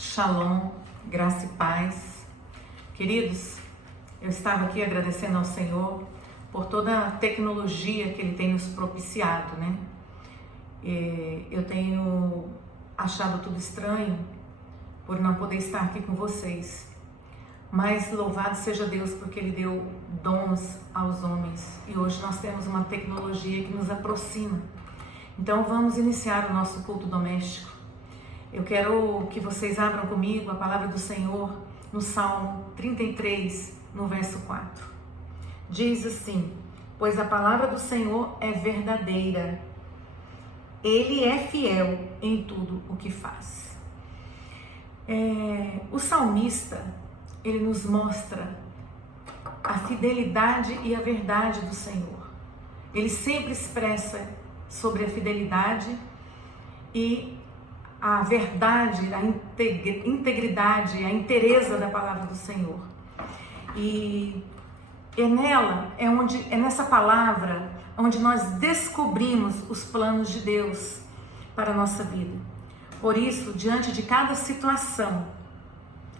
Shalom, graça e paz. Queridos, eu estava aqui agradecendo ao Senhor por toda a tecnologia que Ele tem nos propiciado, né? Eu tenho achado tudo estranho por não poder estar aqui com vocês, mas louvado seja Deus porque Ele deu dons aos homens e hoje nós temos uma tecnologia que nos aproxima. Então vamos iniciar o nosso culto doméstico. Eu quero que vocês abram comigo a palavra do Senhor no Salmo 33, no verso 4. Diz assim: pois a palavra do Senhor é verdadeira, Ele é fiel em tudo o que faz. O salmista, ele nos mostra a fidelidade e a verdade do Senhor. Ele sempre expressa sobre a fidelidade e a verdade, a integridade, a inteireza da palavra do Senhor. E é nessa palavra onde nós descobrimos os planos de Deus para a nossa vida. Por isso, diante de cada situação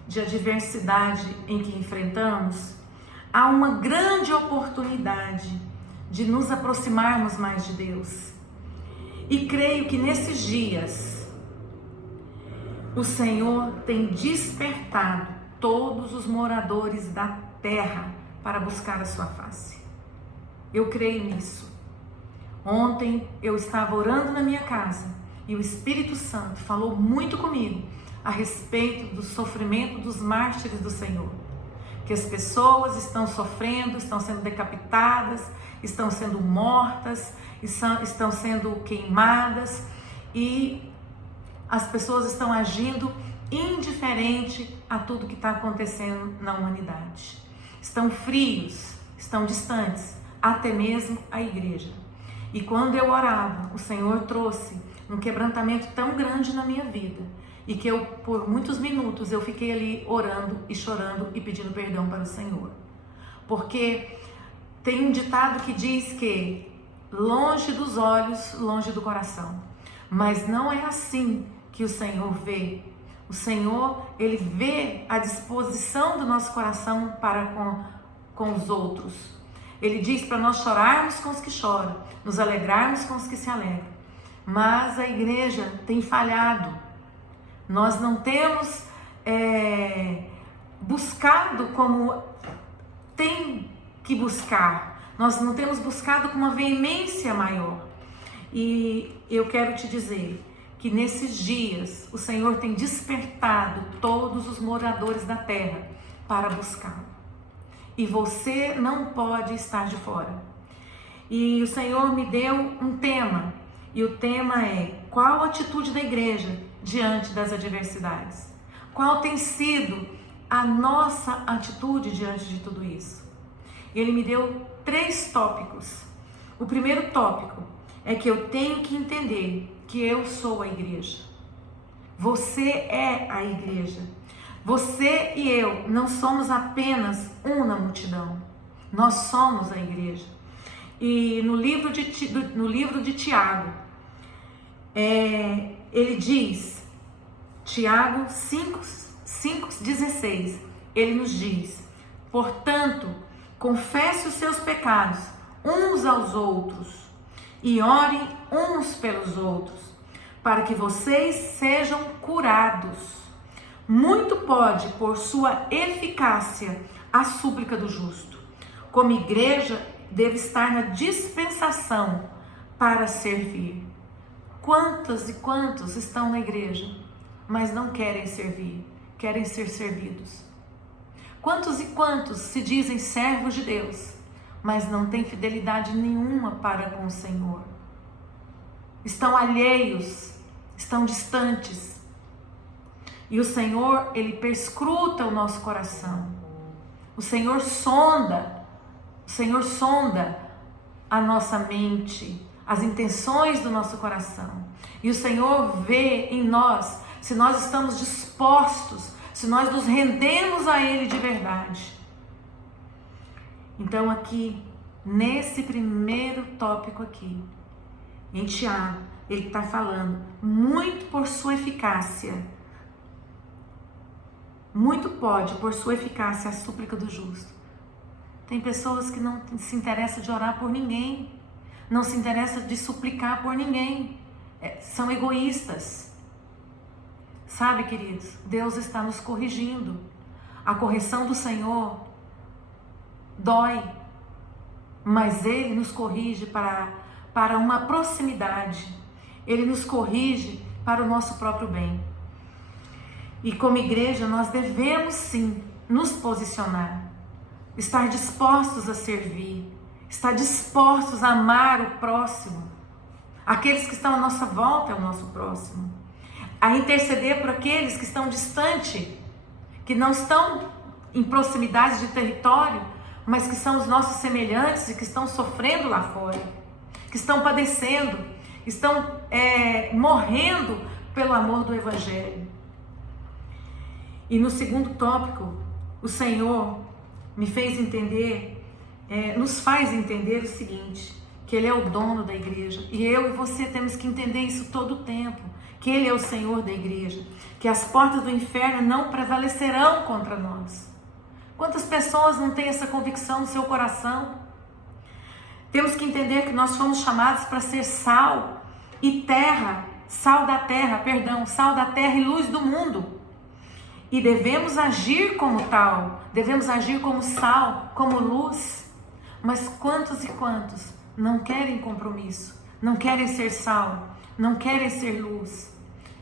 de adversidade em que enfrentamos, há uma grande oportunidade de nos aproximarmos mais de Deus. E creio que nesses dias o Senhor tem despertado todos os moradores da terra para buscar a sua face. Eu creio nisso. Ontem eu estava orando na minha casa e o Espírito Santo falou muito comigo a respeito do sofrimento dos mártires do Senhor. Que as pessoas estão sofrendo, estão sendo decapitadas, estão sendo mortas, estão sendo queimadas e as pessoas estão agindo indiferente a tudo que está acontecendo na humanidade. Estão frios, estão distantes, até mesmo a igreja. E quando eu orava, o Senhor trouxe um quebrantamento tão grande na minha vida e que por muitos minutos eu fiquei ali orando e chorando e pedindo perdão para o Senhor. Porque tem um ditado que diz que longe dos olhos, longe do coração. Mas não é assim que o Senhor vê. O Senhor, Ele vê a disposição do nosso coração para com os outros. Ele diz para nós chorarmos com os que choram, nos alegrarmos com os que se alegram. Mas a igreja tem falhado. Nós não temos buscado como tem que buscar. Nós não temos buscado com uma veemência maior. E eu quero te dizer que nesses dias o Senhor tem despertado todos os moradores da terra para buscá-lo. E você não pode estar de fora. E o Senhor me deu um tema. E o tema é: qual a atitude da igreja diante das adversidades? Qual tem sido a nossa atitude diante de tudo isso? Ele me deu 3 tópicos. O primeiro tópico é que eu tenho que entender que eu sou a igreja. Você é a igreja. Você e eu não somos apenas uma multidão. Nós somos a igreja. E no livro de Tiago, ele diz, Tiago 5:16, ele nos diz: portanto, confesse os seus pecados uns aos outros e orem uns pelos outros, para que vocês sejam curados. Muito pode, por sua eficácia, a súplica do justo. Como igreja, deve estar na dispensação para servir. Quantos e quantos estão na igreja, mas não querem servir, querem ser servidos? Quantos e quantos se dizem servos de Deus, mas não têm fidelidade nenhuma para com o Senhor? Estão alheios, estão distantes. E o Senhor, Ele perscruta o nosso coração. O Senhor sonda a nossa mente, as intenções do nosso coração. E o Senhor vê em nós se nós estamos dispostos, se nós nos rendemos a Ele de verdade. Então aqui, nesse primeiro tópico aqui, em Tiago, ele está falando, muito por sua eficácia, muito pode, por sua eficácia, a súplica do justo. Tem pessoas que não se interessam de orar por ninguém, não se interessam de suplicar por ninguém, são egoístas. Sabe, queridos, Deus está nos corrigindo. A correção do Senhor dói, mas Ele nos corrige para uma proximidade. Ele nos corrige para o nosso próprio bem. E como igreja, nós devemos sim nos posicionar, estar dispostos a servir, estar dispostos a amar o próximo. Aqueles que estão à nossa volta é o nosso próximo. A interceder por aqueles que estão distantes, que não estão em proximidade de território, mas que são os nossos semelhantes e que estão sofrendo lá fora, que estão padecendo, estão morrendo pelo amor do Evangelho. E no segundo tópico, o Senhor me fez entender, nos faz entender o seguinte, que Ele é o dono da igreja, e eu e você temos que entender isso todo o tempo, que Ele é o Senhor da igreja, que as portas do inferno não prevalecerão contra nós. Quantas pessoas não têm essa convicção no seu coração? Temos que entender que nós fomos chamados para ser sal e terra, sal da terra e luz do mundo. E devemos agir como tal, devemos agir como sal, como luz. Mas quantos e quantos não querem compromisso, não querem ser sal, não querem ser luz,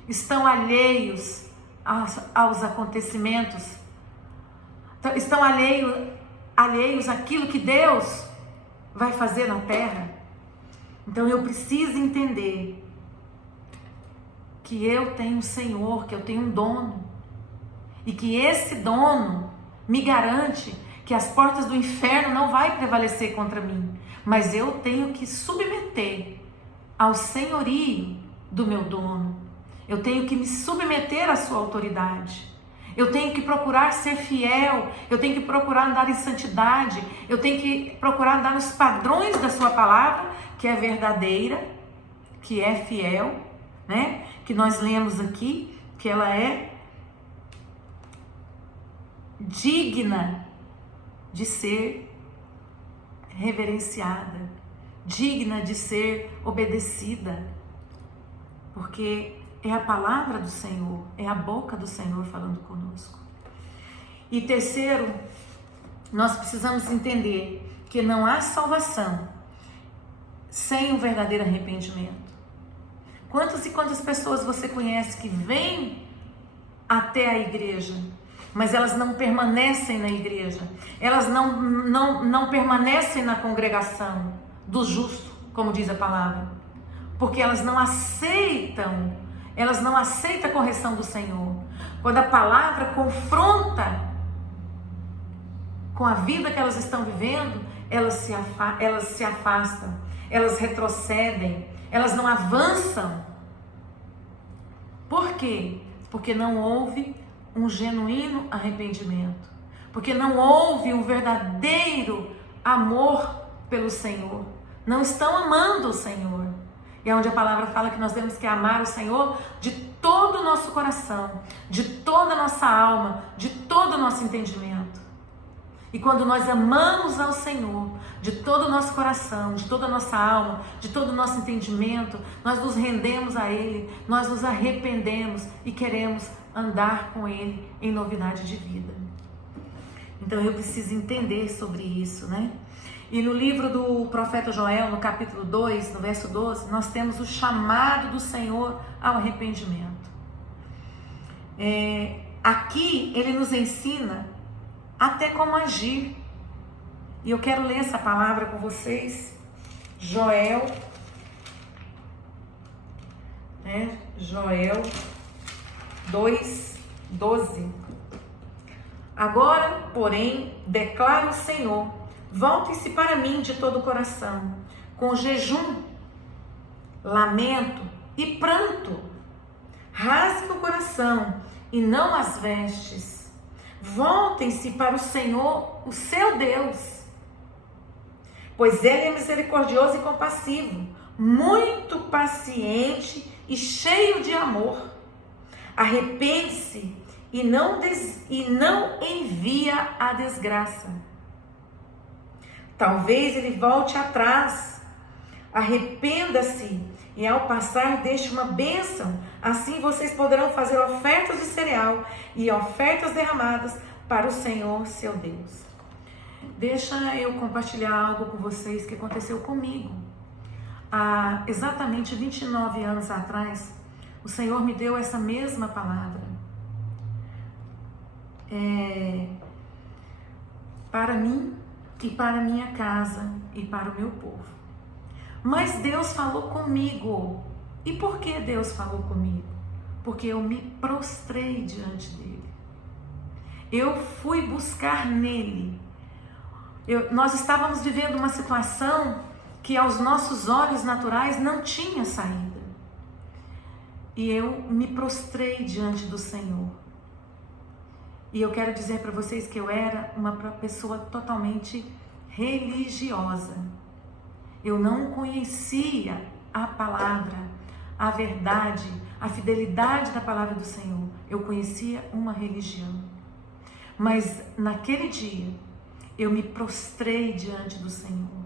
estão alheios aos acontecimentos, estão alheios àquilo que Deus vai fazer na terra. Então eu preciso entender que eu tenho um Senhor, que eu tenho um dono, e que esse dono me garante que as portas do inferno não vai prevalecer contra mim, mas eu tenho que submeter ao senhorio do meu dono. Eu tenho que me submeter à sua autoridade. Eu tenho que procurar ser fiel, eu tenho que procurar andar em santidade, eu tenho que procurar andar nos padrões da sua palavra, que é verdadeira, que é fiel, né? Que nós lemos aqui, que ela é digna de ser reverenciada, digna de ser obedecida, porque é a palavra do Senhor, é a boca do Senhor falando conosco. E terceiro, nós precisamos entender que não há salvação sem um verdadeiro arrependimento. Quantas e quantas pessoas você conhece que vêm até a igreja, mas elas não permanecem na igreja, elas não permanecem na congregação do justo, como diz a palavra, porque elas não aceitam a correção do Senhor. Quando a palavra confronta com a vida que elas estão vivendo, elas se afastam, elas retrocedem, elas não avançam. Por quê? Porque não houve um genuíno arrependimento, porque não houve um verdadeiro amor pelo Senhor, não estão amando o Senhor. E é onde a palavra fala que nós temos que amar o Senhor de todo o nosso coração, de toda a nossa alma, de todo o nosso entendimento. E quando nós amamos ao Senhor de todo o nosso coração, de toda a nossa alma, de todo o nosso entendimento, nós nos rendemos a Ele, nós nos arrependemos e queremos andar com Ele em novidade de vida. Então eu preciso entender sobre isso, né? E no livro do profeta Joel, no capítulo 2, no verso 12, nós temos o chamado do Senhor ao arrependimento. Aqui ele nos ensina até como agir. E eu quero ler essa palavra com vocês. Joel 2:12. Agora, porém, declara o Senhor: voltem-se para mim de todo o coração, com jejum, lamento e pranto. Rasguem o coração e não as vestes. Voltem-se para o Senhor, o seu Deus, pois Ele é misericordioso e compassivo, muito paciente e cheio de amor. Arrepende-se e não envia a desgraça. Talvez ele volte atrás, arrependa-se e ao passar deixe uma bênção. Assim vocês poderão fazer ofertas de cereal e ofertas derramadas para o Senhor seu Deus. Deixa eu compartilhar algo com vocês que aconteceu comigo. Há exatamente 29 anos atrás, o Senhor me deu essa mesma palavra. Para mim e para minha casa e para o meu povo. Mas Deus falou comigo. E por que Deus falou comigo? Porque eu me prostrei diante dele. Eu fui buscar nele. Nós estávamos vivendo uma situação que aos nossos olhos naturais não tinha saída. E eu me prostrei diante do Senhor. E eu quero dizer para vocês que eu era uma pessoa totalmente religiosa. Eu não conhecia a palavra, a verdade, a fidelidade da palavra do Senhor. Eu conhecia uma religião. Mas naquele dia, eu me prostrei diante do Senhor.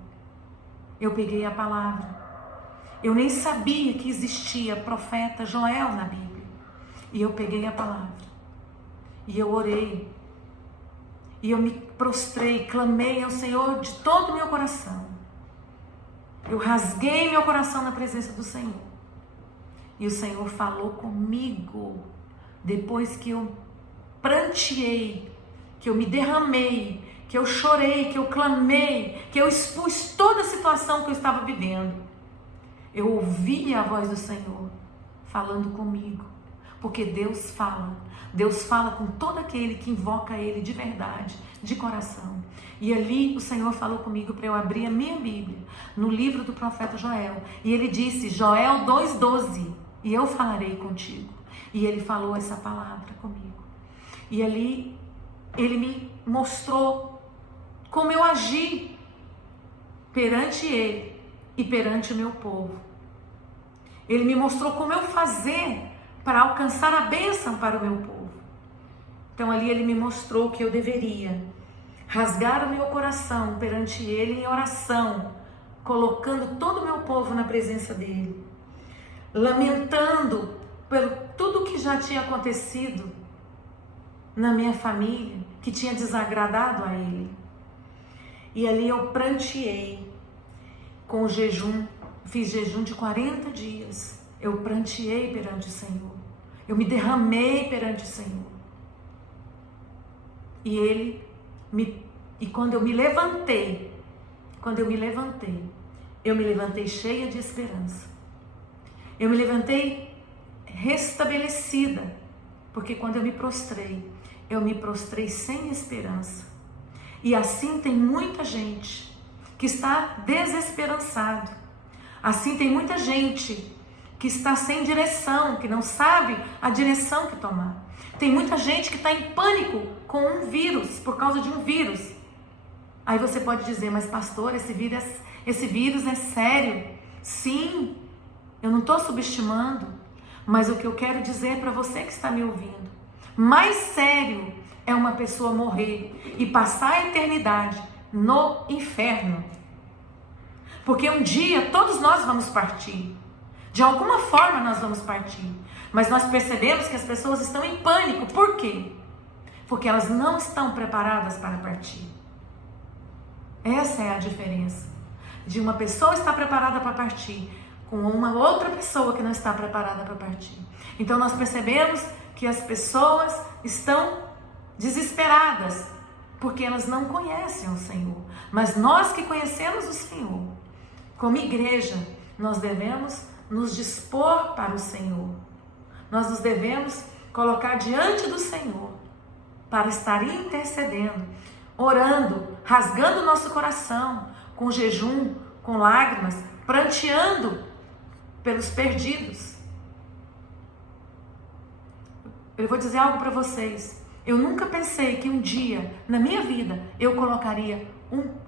Eu peguei a palavra. Eu nem sabia que existia profeta Joel na Bíblia. E eu peguei a palavra. E eu orei. E eu me prostrei, clamei ao Senhor de todo o meu coração. Eu rasguei meu coração na presença do Senhor. E o Senhor falou comigo. Depois que eu pranteei, que eu me derramei, que eu chorei, que eu clamei, que eu expus toda a situação que eu estava vivendo. Eu ouvi a voz do Senhor falando comigo. Porque Deus fala com todo aquele que invoca Ele de verdade, de coração. E ali o Senhor falou comigo para eu abrir a minha Bíblia, no livro do profeta Joel. E Ele disse, Joel 2,12, e eu falarei contigo. E Ele falou essa palavra comigo. E ali Ele me mostrou como eu agi perante Ele e perante o meu povo. Ele me mostrou como eu fazer para alcançar a bênção para o meu povo. Então ali Ele me mostrou que eu deveria rasgar o meu coração perante Ele em oração, colocando todo o meu povo na presença dEle, lamentando pelo tudo que já tinha acontecido na minha família, que tinha desagradado a Ele. E ali eu pranteei com o jejum, fiz jejum de 40 dias. Eu pranteei perante o Senhor. Eu me derramei perante o Senhor. E quando eu me levantei, eu me levantei cheia de esperança. Eu me levantei restabelecida, porque quando eu me prostrei sem esperança. E assim tem muita gente que está desesperançado. Assim tem muita gente que está sem direção, que não sabe a direção que tomar. Tem muita gente que está em pânico com um vírus, por causa de um vírus. Aí você pode dizer, mas pastor, esse vírus é sério. Sim, eu não estou subestimando, mas o que eu quero dizer para você que está me ouvindo, mais sério é uma pessoa morrer e passar a eternidade no inferno. Porque um dia todos nós vamos partir. De alguma forma nós vamos partir. Mas nós percebemos que as pessoas estão em pânico. Por quê? Porque elas não estão preparadas para partir. Essa é a diferença de uma pessoa estar preparada para partir com uma outra pessoa que não está preparada para partir. Então nós percebemos que as pessoas estão desesperadas porque elas não conhecem o Senhor. Mas nós que conhecemos o Senhor, como igreja, nós devemos nos dispor para o Senhor. Nós nos devemos colocar diante do Senhor para estar intercedendo, orando, rasgando o nosso coração, com jejum, com lágrimas, pranteando pelos perdidos. Eu vou dizer algo para vocês. Eu nunca pensei que um dia, na minha vida, eu colocaria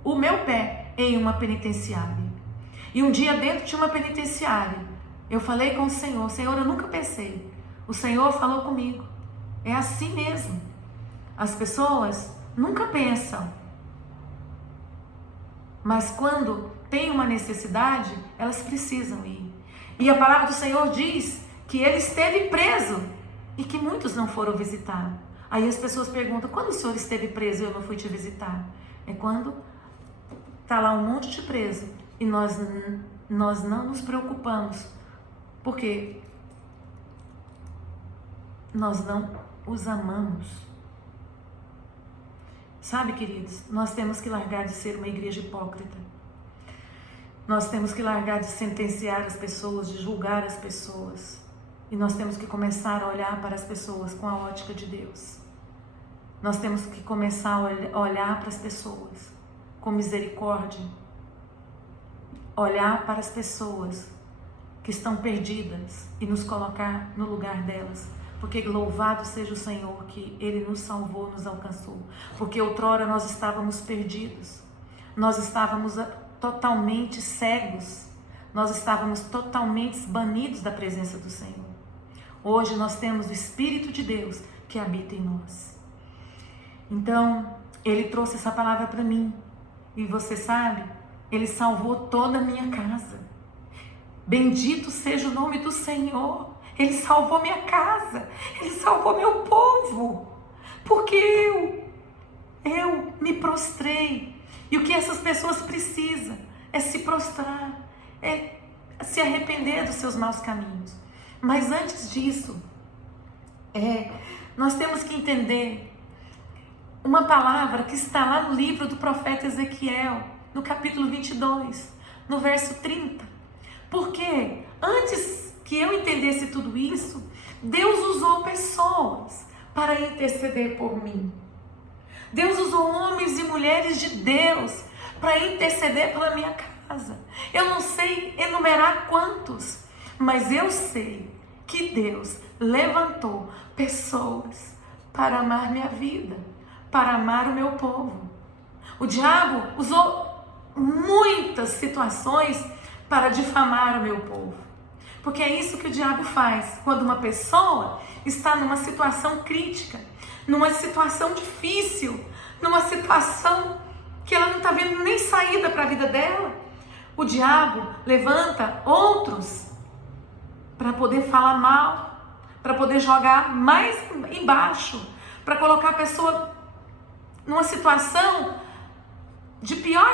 o meu pé em uma penitenciária. E um dia dentro de uma penitenciária, eu falei com o Senhor, Senhor, eu nunca pensei. O Senhor falou comigo. É assim mesmo. As pessoas nunca pensam, mas quando tem uma necessidade, elas precisam ir. E a palavra do Senhor diz que ele esteve preso e que muitos não foram visitar. Aí as pessoas perguntam: quando o Senhor esteve preso e eu não fui te visitar? É quando está lá um monte de preso e nós não nos preocupamos, porque nós não os amamos. Sabe, queridos, nós temos que largar de ser uma igreja hipócrita. Nós temos que largar de sentenciar as pessoas, de julgar as pessoas. E nós temos que começar a olhar para as pessoas com a ótica de Deus. Nós temos que começar a olhar para as pessoas com misericórdia. Olhar para as pessoas que estão perdidas e nos colocar no lugar delas. Porque louvado seja o Senhor que Ele nos salvou, nos alcançou. Porque outrora nós estávamos perdidos. Nós estávamos totalmente cegos. Nós estávamos totalmente banidos da presença do Senhor. Hoje nós temos o Espírito de Deus que habita em nós. Então, Ele trouxe essa palavra para mim. E você sabe, Ele salvou toda a minha casa. Bendito seja o nome do Senhor. Ele salvou minha casa. Ele salvou meu povo. Porque eu me prostrei. E o que essas pessoas precisam é se prostrar, é se arrepender dos seus maus caminhos. Mas antes disso, nós temos que entender uma palavra que está lá no livro do profeta Ezequiel, no capítulo 22, no verso 30. Porque antes que eu entendesse tudo isso, Deus usou pessoas para interceder por mim. Deus usou homens e mulheres de Deus para interceder pela minha casa. Eu não sei enumerar quantos, mas eu sei que Deus levantou pessoas para amar minha vida, para amar o meu povo. O diabo usou muitas situações para difamar o meu povo. Porque é isso que o diabo faz quando uma pessoa está numa situação crítica, numa situação difícil, numa situação que ela não está vendo nem saída para a vida dela. O diabo levanta outros para poder falar mal, para poder jogar mais embaixo, para colocar a pessoa numa situação de pior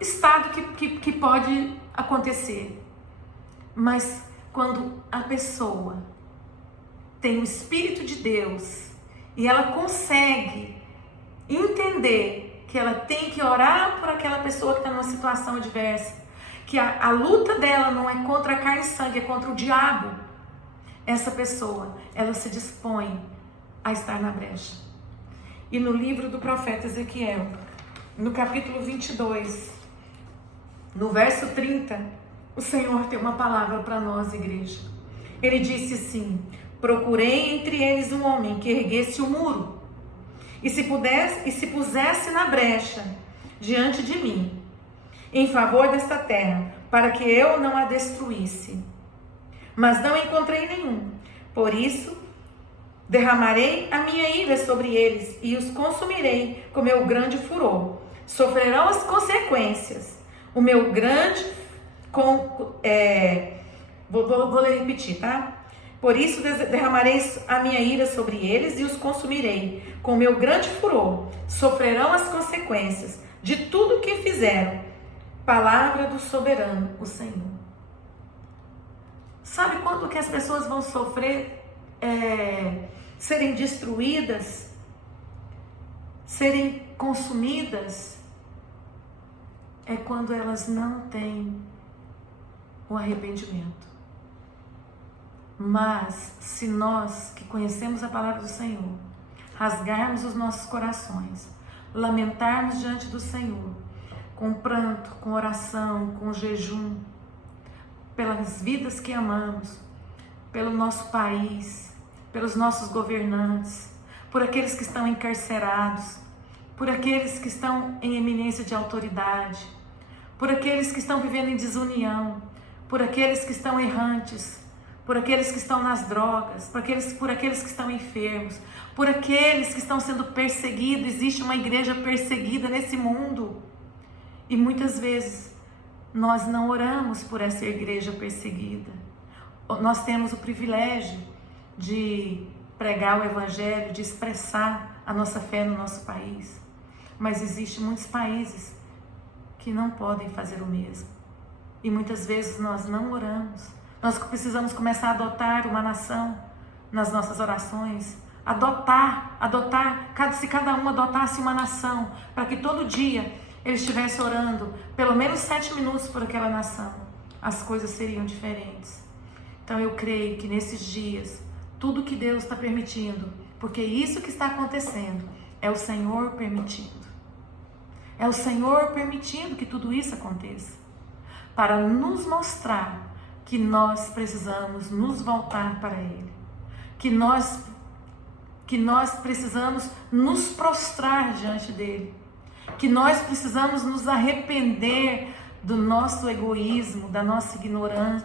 estado que pode acontecer. Mas quando a pessoa tem o Espírito de Deus e ela consegue entender que ela tem que orar por aquela pessoa que está numa situação adversa, que a luta dela não é contra a carne e sangue, é contra o diabo, essa pessoa, ela se dispõe a estar na brecha. E no livro do profeta Ezequiel, no capítulo 22, no verso 30, o Senhor tem uma palavra para nós, igreja. Ele disse assim: procurei entre eles um homem que erguesse o muro e se pusesse na brecha diante de mim, em favor desta terra, para que eu não a destruísse. Mas não encontrei nenhum. Por isso, derramarei a minha ira sobre eles e os consumirei com meu grande furor. Sofrerão as consequências. O meu grande... Vou repetir, tá? Por isso derramarei a minha ira sobre eles e os consumirei com meu grande furor. Sofrerão as consequências de tudo que fizeram. Palavra do soberano, o Senhor. Sabe quando que as pessoas vão sofrer, serem destruídas, serem consumidas? É quando elas não têm o arrependimento. Mas se nós que conhecemos a palavra do Senhor, rasgarmos os nossos corações, lamentarmos diante do Senhor, com pranto, com oração, com jejum, pelas vidas que amamos, pelo nosso país, pelos nossos governantes, por aqueles que estão encarcerados, por aqueles que estão em eminência de autoridade, por aqueles que estão vivendo em desunião, por aqueles que estão errantes, por aqueles que estão nas drogas, por aqueles que estão enfermos, por aqueles que estão sendo perseguidos. Existe uma igreja perseguida nesse mundo. E muitas vezes nós não oramos por essa igreja perseguida. Nós temos o privilégio de pregar o evangelho, de expressar a nossa fé no nosso país. Mas existem muitos países que não podem fazer o mesmo. E muitas vezes nós não oramos. Nós precisamos começar a adotar uma nação nas nossas orações. Se cada um adotasse uma nação, para que todo dia ele estivesse orando pelo menos 7 minutos por aquela nação, as coisas seriam diferentes. Então eu creio que nesses dias, tudo que Deus está permitindo, porque isso que está acontecendo, é o Senhor permitindo. É o Senhor permitindo que tudo isso aconteça, para nos mostrar que nós precisamos nos voltar para Ele, que nós precisamos nos prostrar diante dEle, que nós precisamos nos arrepender do nosso egoísmo, da nossa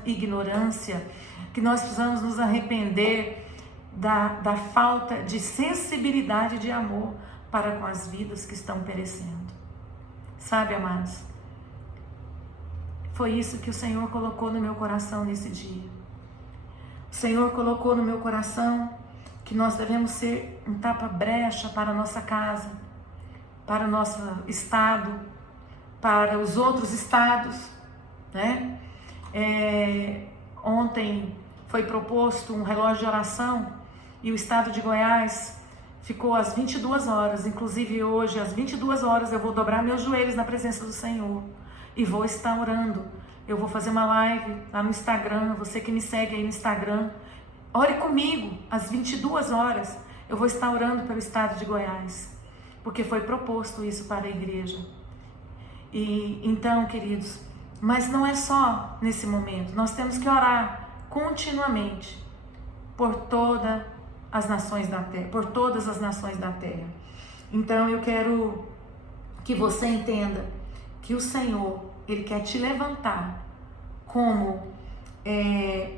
ignorância, que nós precisamos nos arrepender da falta de sensibilidade e de amor para com as vidas que estão perecendo. Sabe, amados, foi isso que o Senhor colocou no meu coração nesse dia. O Senhor colocou no meu coração que nós devemos ser um tapa-brecha para a nossa casa, para o nosso estado, para os outros estados, né? Ontem foi proposto um relógio de oração e o estado de Goiás ficou às 22 horas. Inclusive hoje, às 22 horas, eu vou dobrar meus joelhos na presença do Senhor e vou estar orando. Eu vou fazer uma live lá no Instagram. Você que me segue aí no Instagram, ore comigo às 22 horas. Eu vou estar orando pelo estado de Goiás, porque foi proposto isso para a igreja. E então, queridos, mas não é só nesse momento. Nós temos que orar continuamente por todas as nações da terra, por todas as nações da terra. Então eu quero que você entenda que o Senhor, Ele quer te levantar como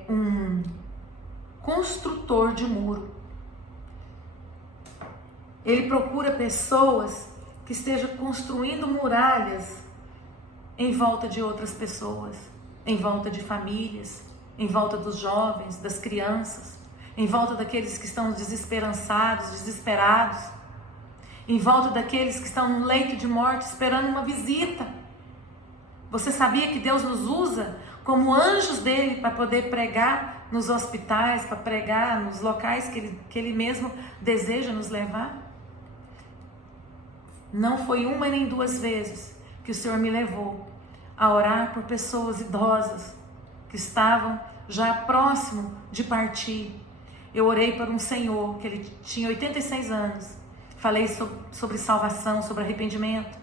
um construtor de muro. Ele procura pessoas que estejam construindo muralhas em volta de outras pessoas, em volta de famílias, em volta dos jovens, das crianças, em volta daqueles que estão desesperançados, desesperados, em volta daqueles que estão no leito de morte esperando uma visita. Você sabia que Deus nos usa como anjos dele para poder pregar nos hospitais, para pregar nos locais que ele mesmo deseja nos levar? Não foi uma nem duas vezes que o Senhor me levou a orar por pessoas idosas que estavam já próximo de partir. Eu orei por um senhor que ele tinha 86 anos. Falei sobre salvação, sobre arrependimento.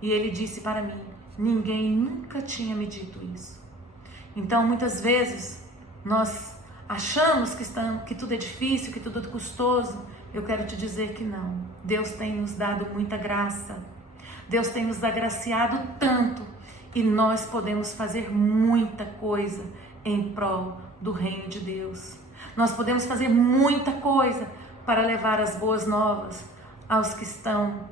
E ele disse para mim: ninguém nunca tinha me dito isso. Então, muitas vezes, nós achamos que tudo é difícil, que tudo é custoso. Eu quero te dizer que não. Deus tem nos dado muita graça. Deus tem nos agraciado tanto. E nós podemos fazer muita coisa em prol do reino de Deus. Nós podemos fazer muita coisa para levar as boas novas aos que estão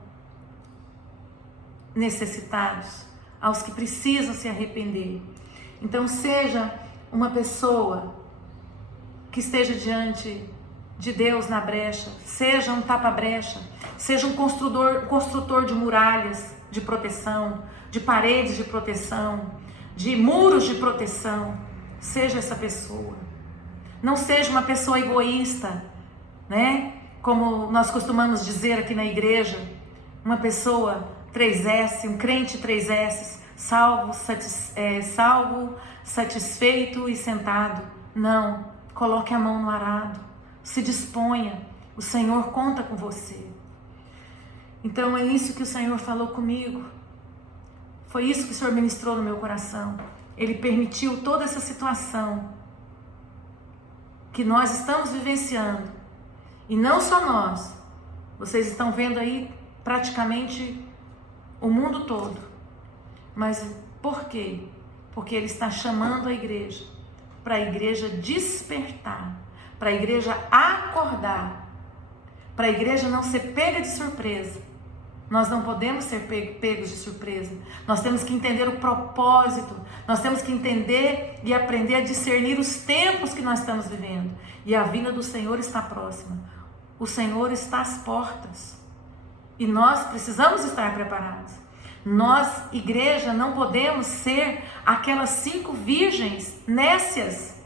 necessitados, aos que precisam se arrepender. Então seja uma pessoa que esteja diante de Deus na brecha, seja um tapa-brecha, seja um construtor de muralhas de proteção, de paredes de proteção, de muros de proteção. Seja essa pessoa. Não seja uma pessoa egoísta, né? Como nós costumamos dizer aqui na igreja, uma pessoa 3S, um crente 3S, salvo, satisfeito e sentado. Não, coloque a mão no arado, se disponha, o Senhor conta com você. Então é isso que o Senhor falou comigo, foi isso que o Senhor ministrou no meu coração. Ele permitiu toda essa situação que nós estamos vivenciando, e não só nós, vocês estão vendo aí praticamente o mundo todo. Mas por quê? Porque Ele está chamando a igreja, para a igreja despertar, para a igreja acordar, para a igreja não ser pega de surpresa. Nós não podemos ser pegos de surpresa. Nós temos que entender o propósito. Nós temos que entender e aprender a discernir os tempos que nós estamos vivendo. E a vinda do Senhor está próxima. O Senhor está às portas. E nós precisamos estar preparados. Nós, igreja, não podemos ser aquelas 5 virgens nécias.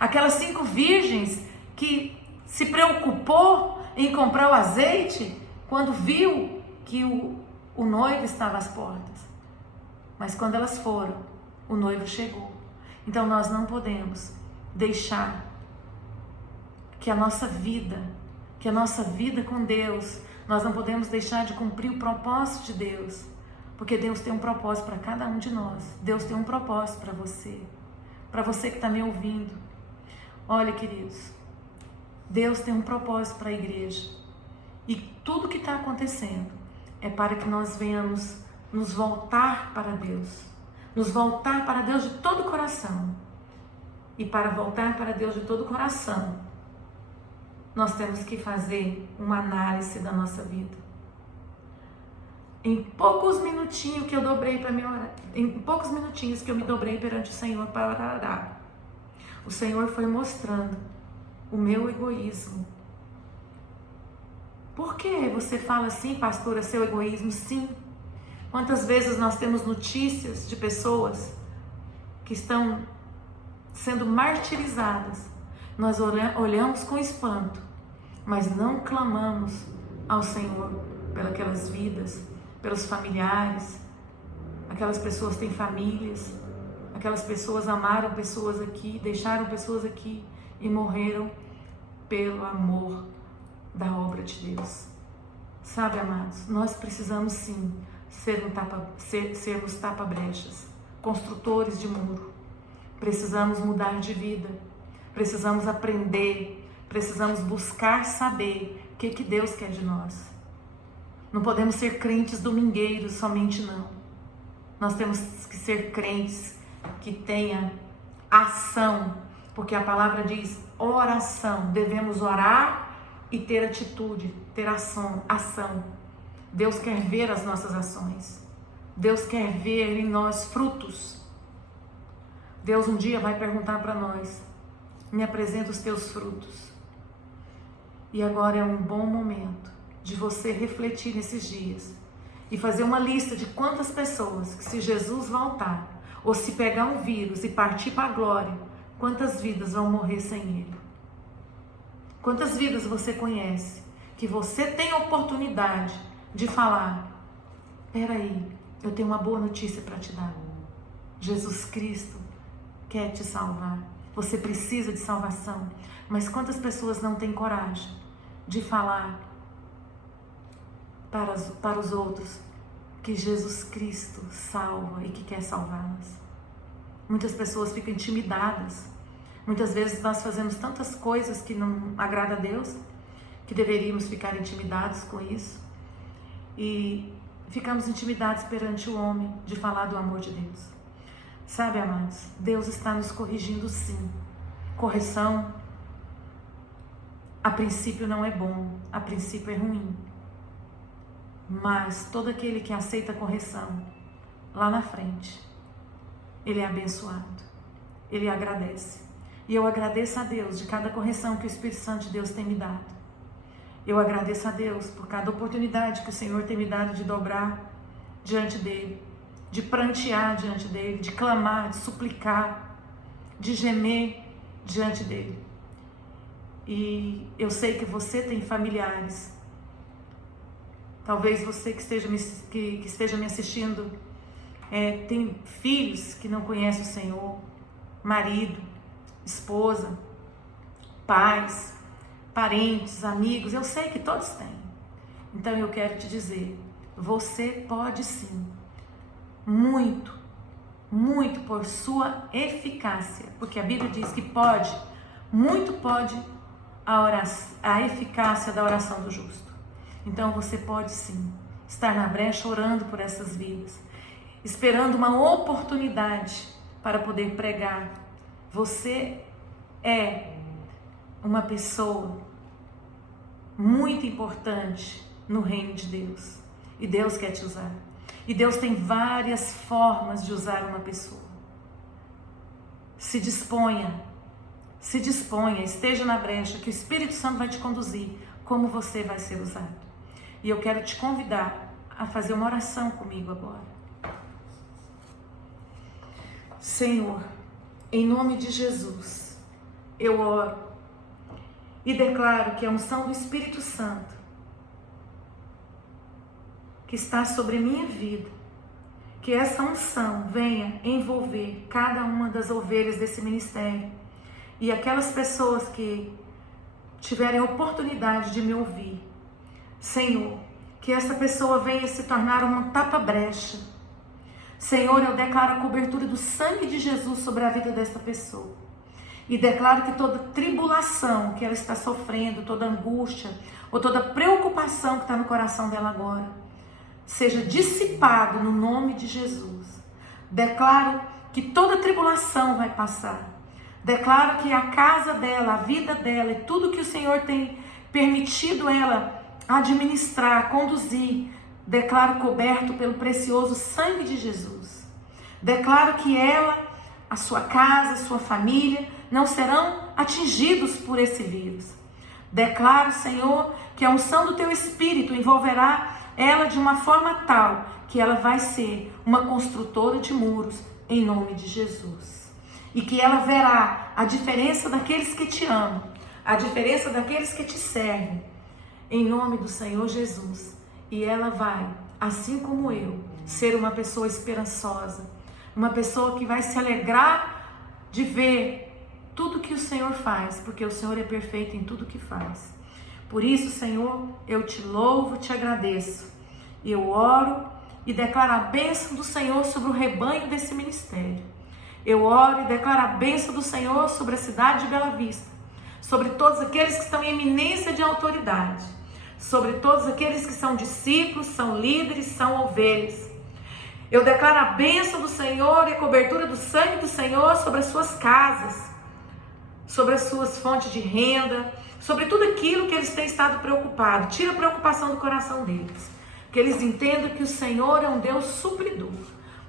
Aquelas 5 virgens que se preocupou em comprar o azeite quando viu que o noivo estava às portas. Mas quando elas foram, o noivo chegou. Então nós não podemos deixar que a nossa vida com Deus, nós não podemos deixar de cumprir o propósito de Deus. Porque Deus tem um propósito para cada um de nós. Deus tem um propósito para você. Para você que está me ouvindo. Olha, queridos, Deus tem um propósito para a igreja. E tudo que está acontecendo é para que nós venhamos nos voltar para Deus. Nos voltar para Deus de todo o coração. E para voltar para Deus de todo o coração, nós temos que fazer uma análise da nossa vida. Em poucos minutinhos que eu me dobrei perante o Senhor para orar, o Senhor foi mostrando o meu egoísmo. Por que você fala assim, pastora, seu egoísmo? Sim. Quantas vezes nós temos notícias de pessoas que estão sendo martirizadas. Nós olhamos com espanto, mas não clamamos ao Senhor pelas vidas, pelos familiares. Aquelas pessoas têm famílias, aquelas pessoas amaram pessoas aqui, deixaram pessoas aqui e morreram pelo amor da obra de Deus. Sabe, amados, nós precisamos sim sermos tapa-brechas, construtores de muro. Precisamos mudar de vida, precisamos aprender, precisamos buscar saber o que Deus quer de nós. Não podemos ser crentes domingueiros somente, não. Nós temos que ser crentes que tenham ação, porque a palavra diz oração. Devemos orar e ter atitude, ter ação. Deus quer ver as nossas ações. Deus quer ver em nós frutos. Deus um dia vai perguntar para nós: me apresenta os teus frutos. E agora é um bom momento de você refletir nesses dias e fazer uma lista de quantas pessoas que, se Jesus voltar, ou se pegar um vírus e partir para a glória, quantas vidas vão morrer sem Ele? Quantas vidas você conhece que você tem a oportunidade de falar: peraí, eu tenho uma boa notícia para te dar. Jesus Cristo quer te salvar. Você precisa de salvação. Mas quantas pessoas não têm coragem de falar para os outros que Jesus Cristo salva e que quer salvá-las? Muitas pessoas ficam intimidadas. Muitas vezes nós fazemos tantas coisas que não agrada a Deus, que deveríamos ficar intimidados com isso. E ficamos intimidados perante o homem de falar do amor de Deus. Sabe, amados, Deus está nos corrigindo sim. Correção, a princípio não é bom, a princípio é ruim. Mas todo aquele que aceita a correção, lá na frente, ele é abençoado, ele agradece. E eu agradeço a Deus de cada correção que o Espírito Santo de Deus tem me dado. Eu agradeço a Deus por cada oportunidade que o Senhor tem me dado de dobrar diante dEle, de prantear diante dEle, de clamar, de suplicar, de gemer diante dEle. E eu sei que você tem familiares. Talvez você que esteja me assistindo tem filhos que não conhecem o Senhor, marido, esposa, pais, parentes, amigos. Eu sei que todos têm. Então eu quero te dizer, você pode sim, muito, muito por sua eficácia, porque a Bíblia diz que pode, muito pode a eficácia da oração do justo. Então você pode sim estar na brecha orando por essas vidas, esperando uma oportunidade para poder pregar. Você é uma pessoa muito importante no reino de Deus. E Deus quer te usar. E Deus tem várias formas de usar uma pessoa. Se disponha, esteja na brecha, que o Espírito Santo vai te conduzir como você vai ser usado. E eu quero te convidar a fazer uma oração comigo agora. Senhor, em nome de Jesus, eu oro e declaro que a unção do Espírito Santo que está sobre a minha vida, que essa unção venha envolver cada uma das ovelhas desse ministério e aquelas pessoas que tiverem oportunidade de me ouvir. Senhor, que essa pessoa venha se tornar uma tapa-brecha. Senhor, eu declaro a cobertura do sangue de Jesus sobre a vida dessa pessoa. E declaro que toda tribulação que ela está sofrendo, toda angústia ou toda preocupação que está no coração dela agora, seja dissipado no nome de Jesus. Declaro que toda tribulação vai passar. Declaro que a casa dela, a vida dela e tudo que o Senhor tem permitido ela administrar, conduzir, declaro coberto pelo precioso sangue de Jesus. Declaro que ela, a sua casa, a sua família não serão atingidos por esse vírus. Declaro, Senhor, que a unção do Teu Espírito envolverá ela de uma forma tal que ela vai ser uma construtora de muros em nome de Jesus. E que ela verá a diferença daqueles que te amam, a diferença daqueles que te servem, em nome do Senhor Jesus. E ela vai, assim como eu, ser uma pessoa esperançosa, uma pessoa que vai se alegrar de ver tudo que o Senhor faz, porque o Senhor é perfeito em tudo que faz. Por isso, Senhor, eu te louvo, te agradeço. Eu oro e declaro a bênção do Senhor sobre o rebanho desse ministério. Eu oro e declaro a bênção do Senhor sobre a cidade de Bela Vista, sobre todos aqueles que estão em eminência de autoridade, sobre todos aqueles que são discípulos, são líderes, são ovelhas. Eu declaro a bênção do Senhor e a cobertura do sangue do Senhor sobre as suas casas, sobre as suas fontes de renda, sobre tudo aquilo que eles têm estado preocupados. Tira a preocupação do coração deles. Que eles entendam que o Senhor é um Deus supridor.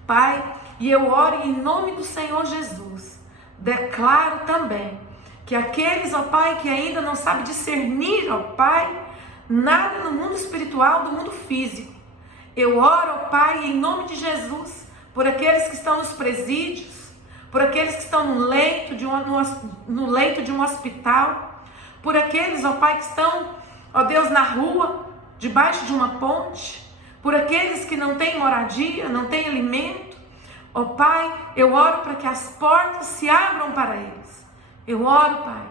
Pai, e eu oro em nome do Senhor Jesus. Declaro também que aqueles, ó Pai, que ainda não sabem discernir, ó Pai, nada no mundo espiritual, do mundo físico. Eu oro, ó Pai, em nome de Jesus, por aqueles que estão nos presídios, por aqueles que estão no leito de um hospital, por aqueles, ó Pai, que estão, ó Deus, na rua, debaixo de uma ponte, por aqueles que não têm moradia, não têm alimento. Ó Pai, eu oro para que as portas se abram para eles. Eu oro, Pai,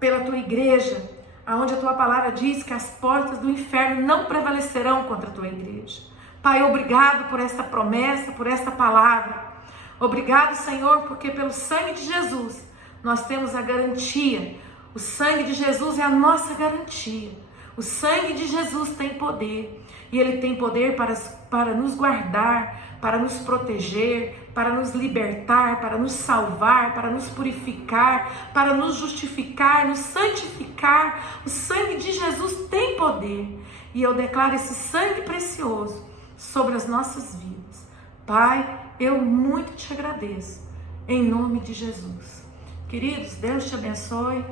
pela Tua igreja, aonde a Tua palavra diz que as portas do inferno não prevalecerão contra a Tua igreja. Pai, obrigado por esta promessa, por esta palavra. Obrigado, Senhor, porque pelo sangue de Jesus nós temos a garantia. O sangue de Jesus é a nossa garantia. O sangue de Jesus tem poder, e Ele tem poder para nos guardar, para nos proteger, para nos libertar, para nos salvar, para nos purificar, para nos justificar, nos santificar. O sangue de Jesus tem poder, e eu declaro esse sangue precioso sobre as nossas vidas. Pai, eu muito te agradeço, em nome de Jesus. Queridos, Deus te abençoe.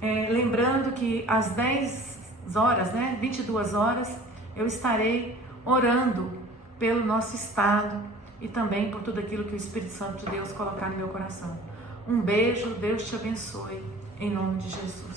Lembrando que às 10 horas, 22 horas, eu estarei orando pelo nosso estado e também por tudo aquilo que o Espírito Santo de Deus colocar no meu coração. Um beijo, Deus te abençoe, em nome de Jesus.